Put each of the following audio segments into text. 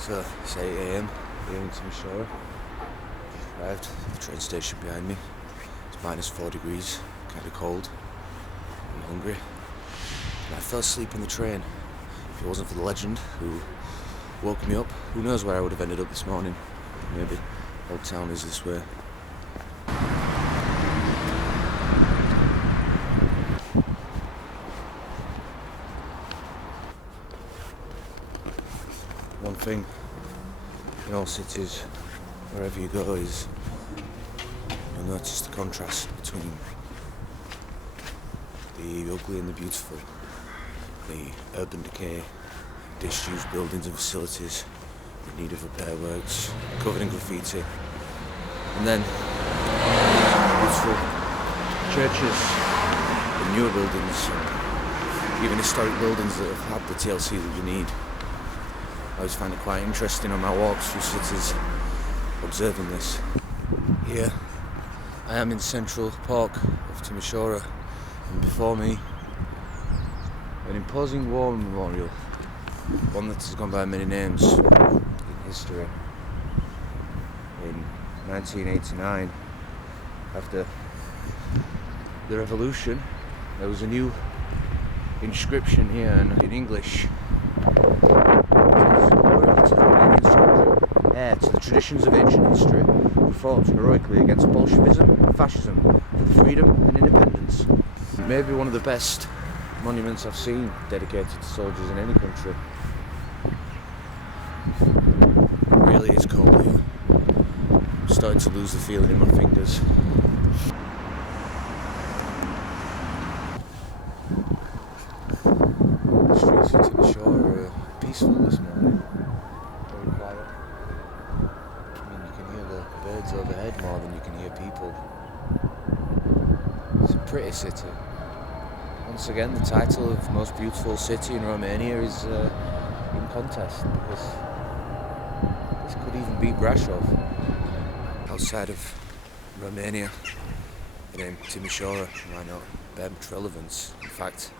So it's 8 AM here in Timișoara. Just arrived at the train station behind me. It's -4 degrees, kind of cold. I'm hungry. And I fell asleep on the train. If it wasn't for the legend who woke me up, who knows where I would have ended up this morning. Maybe Old Town is this way. One thing in all cities, wherever you go, is you'll notice the contrast between the ugly and the beautiful, the urban decay, disused buildings and facilities in need of repair works, covered in graffiti, and then beautiful churches and newer buildings, and even historic buildings that have had the TLC that you need. I always find it quite interesting on my walks through cities, observing this. Here, I am in the central park of Timișoara, and before me, an imposing war memorial, one that has gone by many names in history. In 1989, after the revolution, there was a new inscription here in English. Heir to the traditions of ancient history, who fought heroically against Bolshevism and fascism for freedom and independence. It may be one of the best monuments I've seen dedicated to soldiers in any country. It really is cold here. I'm starting to lose the feeling in my fingers. The streets of Timișoara are peaceful this morning. Very quiet. You can hear the birds overhead more than you can hear people. It's a pretty city. Once again, the title of most beautiful city in Romania is in contest, because this could even beat Brasov. Outside of Romania, the name Timișoara might not bear much relevance. In fact,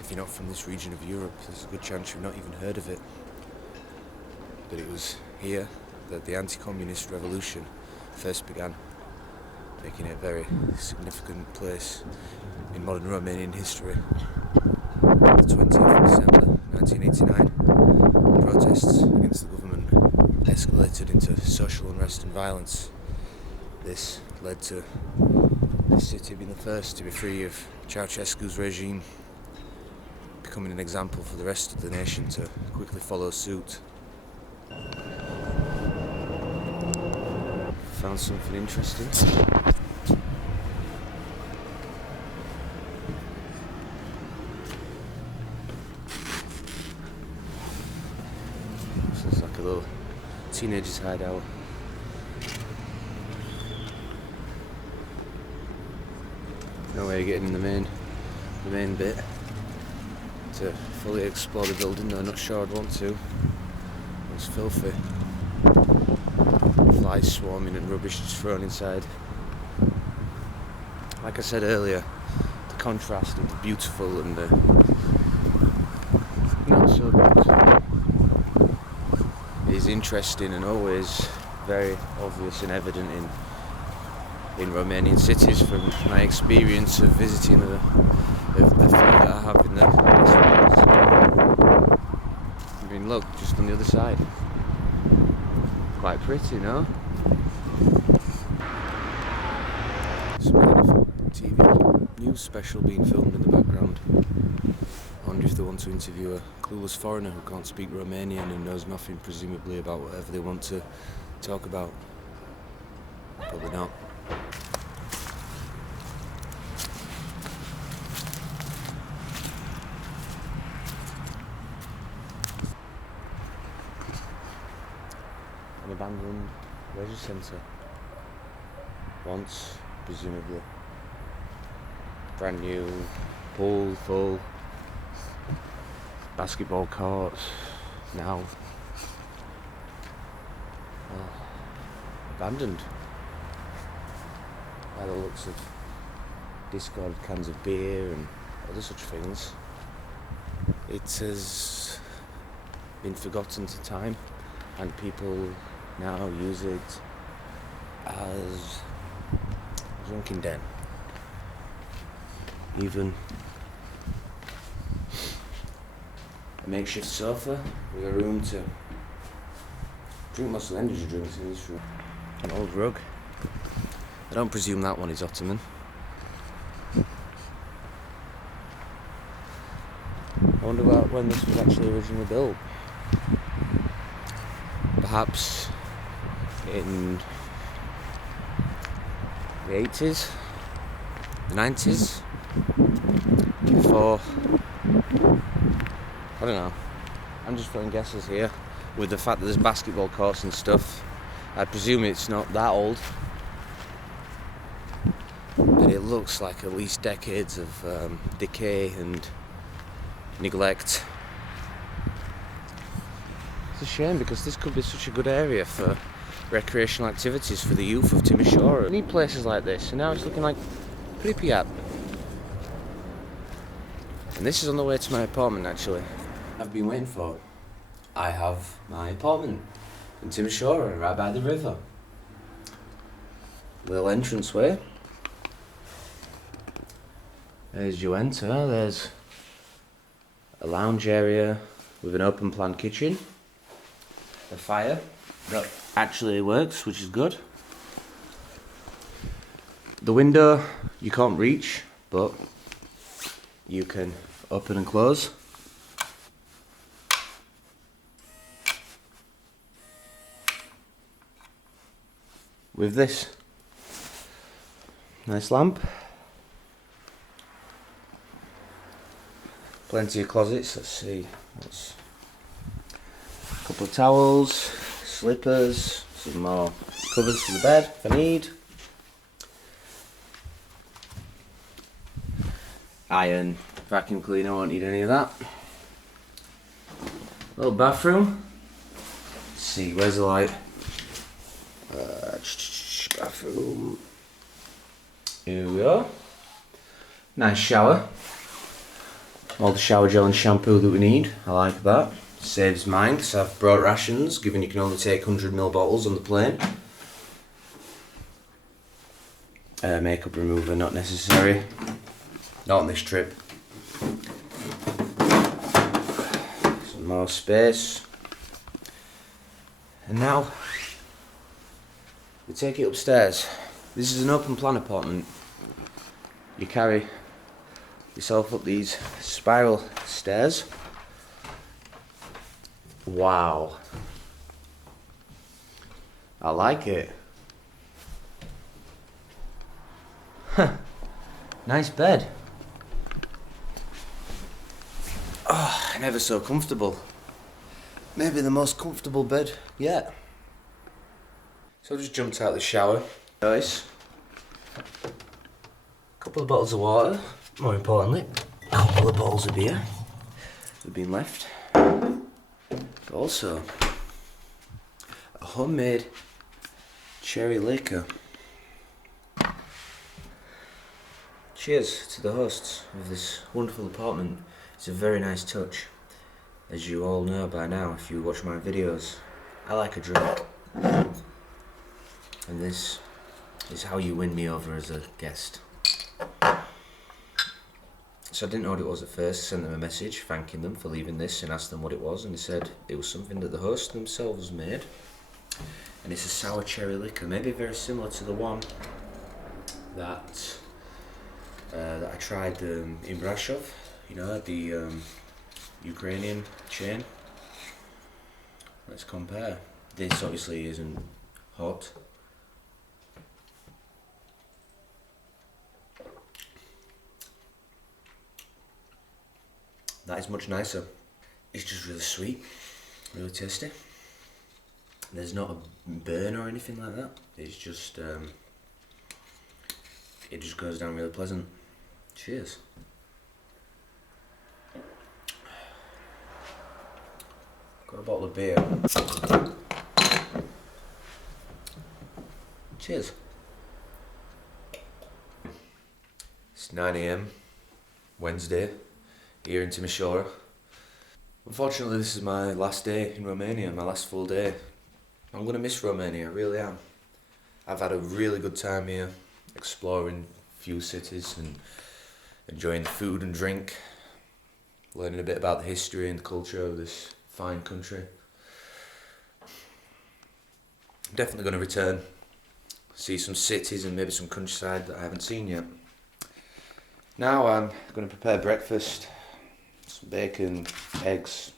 if you're not from this region of Europe, there's a good chance you've not even heard of it. But it was here that the anti-communist revolution first began, making it a very significant place in modern Romanian history. The 20th of December 1989, protests against the government escalated into social unrest and violence. This led to this city being the first to be free of Ceaușescu's regime, becoming an example for the rest of the nation to quickly follow suit. Found something interesting. This looks like a little teenager's hideout. No way of getting in the main bit to fully explore the building, though I'm not sure I'd want to. It's filthy. Flies swarming and rubbish just thrown inside. Like I said earlier, the contrast of the beautiful and the not so beautiful is interesting and always very obvious and evident in Romanian cities, from my experience of visiting the few that I have in the I mean, look, just on the other side. Quite pretty, no? Some kind of TV news special being filmed in the background. I wonder if they want to interview a clueless foreigner who can't speak Romanian and knows nothing, presumably, about whatever they want to talk about. Probably not. An abandoned leisure centre. Once, presumably. Brand new, pool full, basketball courts. Now, abandoned. By the looks of discarded cans of beer and other such things. It has been forgotten to time. and people now use it as a drinking den. Even a makeshift sofa with a room to drink most of the energy drinks in this room. An old rug. I don't presume that one is Ottoman. I wonder about when this was actually originally built. Perhaps in the 80s, the 90s, before, I don't know, I'm just throwing guesses here. With the fact that there's basketball courts and stuff, I presume it's not that old, but it looks like at least decades of decay and neglect. It's a shame because this could be such a good area for recreational activities for the youth of Timișoara. We need places like this, and now it's looking like Pripyat. And this is on the way to my apartment actually. I've been waiting for. I have my apartment in Timișoara, right by the river. Little entranceway. As you enter, there's a lounge area with an open plan kitchen, a fire that actually works, which is good. The window you can't reach, but you can open and close. With this nice lamp. Plenty of closets, let's see. That's a couple of towels, slippers, some more covers for the bed if I need. Iron, vacuum cleaner, won't need any of that. Little bathroom. Let's see, where's the light? Bathroom. Here we are. Nice shower. All the shower gel and shampoo that we need. I like that. Saves mine because I've brought rations, given you can only take 100ml bottles on the plane. Makeup remover, not necessary. Not on this trip. Some more space. And now we take it upstairs. This is an open plan apartment. You carry yourself up these spiral stairs. Wow. I like it. Huh. Nice bed. Oh, never so comfortable. Maybe the most comfortable bed yet. So I just jumped out of the shower. Nice. Couple of bottles of water. More importantly, a couple of bottles of beer have been left. But also, a homemade cherry liquor. Cheers to the hosts of this wonderful apartment. It's a very nice touch. As you all know by now, if you watch my videos, I like a drink. And this is how you win me over as a guest. So I didn't know what it was at first. Sent them a message thanking them for leaving this and asked them what it was, and they said it was something that the host themselves made, and it's a sour cherry liquor, maybe very similar to the one that I tried in Brashov, you know, at the Ukrainian chain. Let's compare. This obviously isn't hot. That is much nicer. It's just really sweet, really tasty. There's not a burn or anything like that. It's just, it just goes down really pleasant. Cheers. Got a bottle of beer. Cheers. It's 9 AM, Wednesday, here in Timișoara. Unfortunately, this is my last day in Romania, my last full day. I'm going to miss Romania, I really am. I've had a really good time here, exploring a few cities and enjoying the food and drink, learning a bit about the history and the culture of this fine country. I'm definitely going to return, see some cities and maybe some countryside that I haven't seen yet. Now I'm going to prepare breakfast. Some bacon, eggs,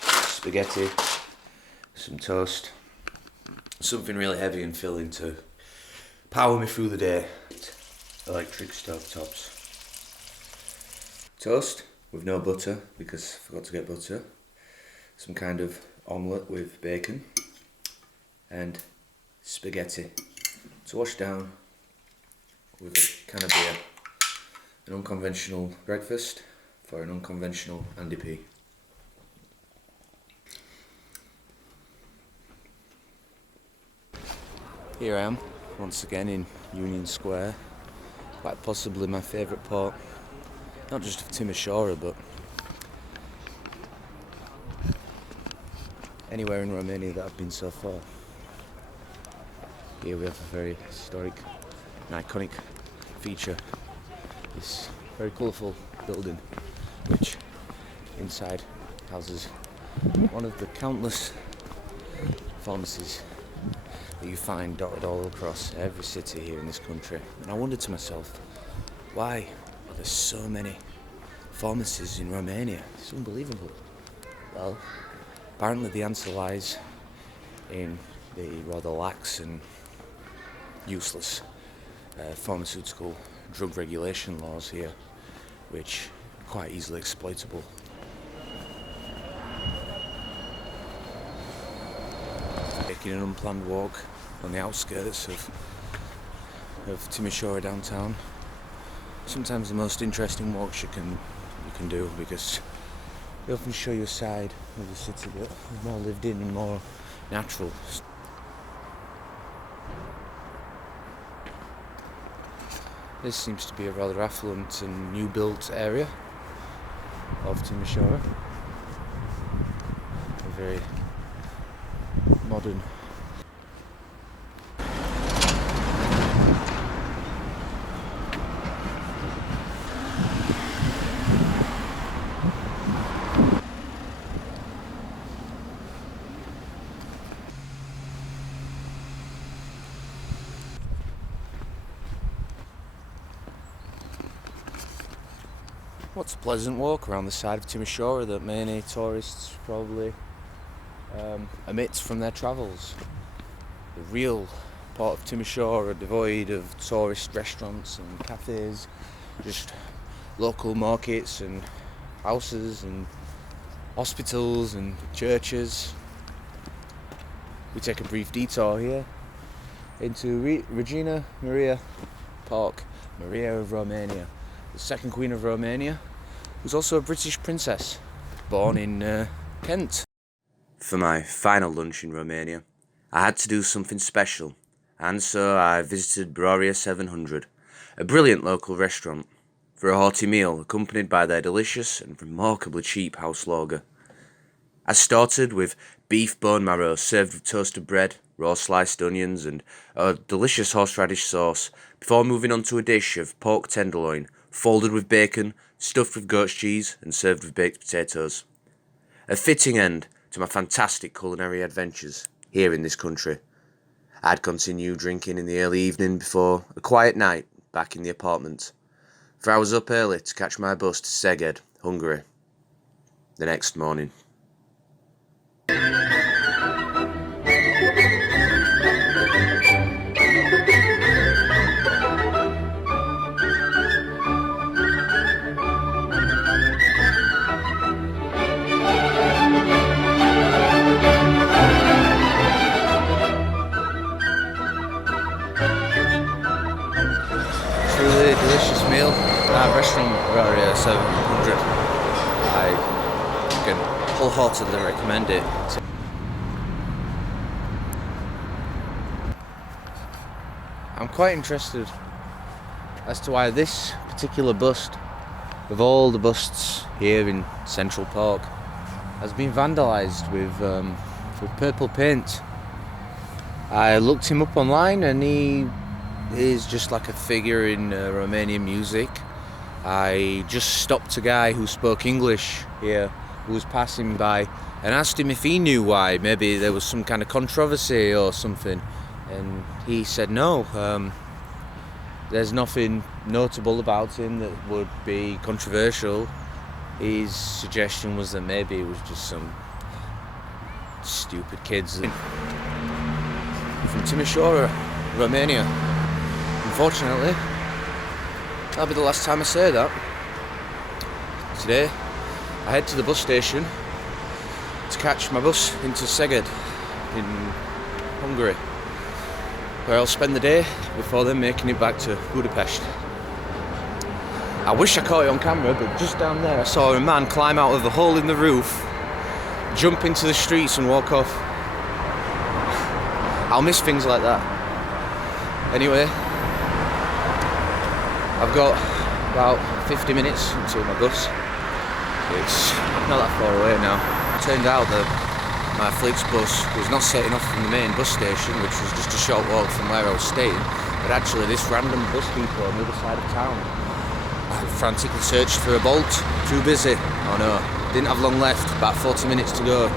spaghetti, some toast, something really heavy and filling to power me through the day. Electric stove tops. Toast with no butter because I forgot to get butter. Some kind of omelette with bacon and spaghetti to wash down with a can of beer. An unconventional breakfast for an unconventional Andy P. Here I am, once again in Union Square, quite possibly my favourite port, not just of Timișoara, but anywhere in Romania that I've been so far. Here we have a very historic and iconic feature, this very colourful building, which inside houses one of the countless pharmacies that you find dotted all across every city here in this country. And I wondered to myself, why are there so many pharmacies in Romania? It's unbelievable. Well, apparently the answer lies in the rather lax and useless pharmaceutical drug regulation laws here, which quite easily exploitable. Taking an unplanned walk on the outskirts of Timișoara downtown. Sometimes the most interesting walks you can do, because they often show you a side of the city that is more lived in and more natural. This seems to be a rather affluent and new built area of Timișoara. A very modern. What's a pleasant walk around the side of Timișoara that many tourists probably omit from their travels. The real port of Timișoara, devoid of tourist restaurants and cafes, just local markets and houses and hospitals and churches. We take a brief detour here into Regina Maria Park, Maria of Romania, the second Queen of Romania, who's also a British princess, born in Kent. For my final lunch in Romania, I had to do something special, and so I visited Broria 700, a brilliant local restaurant, for a hearty meal accompanied by their delicious and remarkably cheap house lager. I started with beef bone marrow served with toasted bread, raw sliced onions and a delicious horseradish sauce, before moving on to a dish of pork tenderloin, folded with bacon, stuffed with goat's cheese and served with baked potatoes. A fitting end to my fantastic culinary adventures here in this country. I'd continue drinking in the early evening before a quiet night back in the apartment, for I was up early to catch my bus to Szeged, Hungary, the next morning. Truly delicious meal at restaurant Roria 700. I can wholeheartedly recommend it. I'm quite interested as to why this particular bust, of all the busts here in Central Park, has been vandalised with purple paint. I looked him up online and he is just like a figure in Romanian music. I just stopped a guy who spoke English here, who was passing by, and asked him if he knew why. Maybe there was some kind of controversy or something. And he said no, there's nothing notable about him that would be controversial. His suggestion was that maybe it was just some stupid kids. I'm from Timișoara, Romania. Unfortunately, that'll be the last time I say that. Today, I head to the bus station to catch my bus into Szeged in Hungary, where I'll spend the day before then making it back to Budapest. I wish I caught it on camera, but just down there I saw a man climb out of the hole in the roof, jump into the streets and walk off. I'll miss things like that. Anyway, I've got about 50 minutes until my bus. It's not that far away now. It turned out that my Flixbus was not setting off from the main bus station, which was just a short walk from where I was staying, but actually this random bus depot on the other side of town. I frantically searched for a Bolt, too busy. Oh no, didn't have long left, about 40 minutes to go.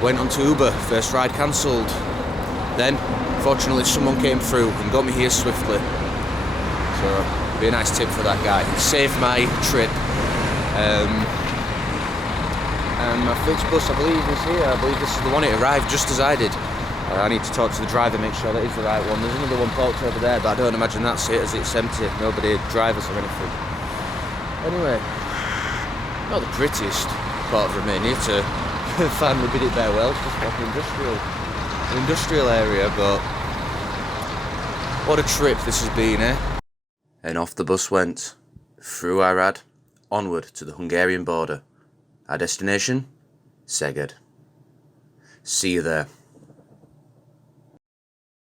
Went on to Uber, first ride cancelled. Then, fortunately, someone came through and got me here swiftly. So, it'd be a nice tip for that guy. He saved my trip. And my Flixbus, I believe, is here. I believe this is the one. It arrived just as I did. I need to talk to the driver, make sure that is the right one. There's another one parked over there, but I don't imagine that's it, as it's empty. Nobody drivers or anything. Anyway, not the prettiest part of Romania to find a bit it there. Well, it's just like an industrial area, but what a trip this has been, eh? And off the bus went, through Arad, onward to the Hungarian border. Our destination? Szeged. See you there.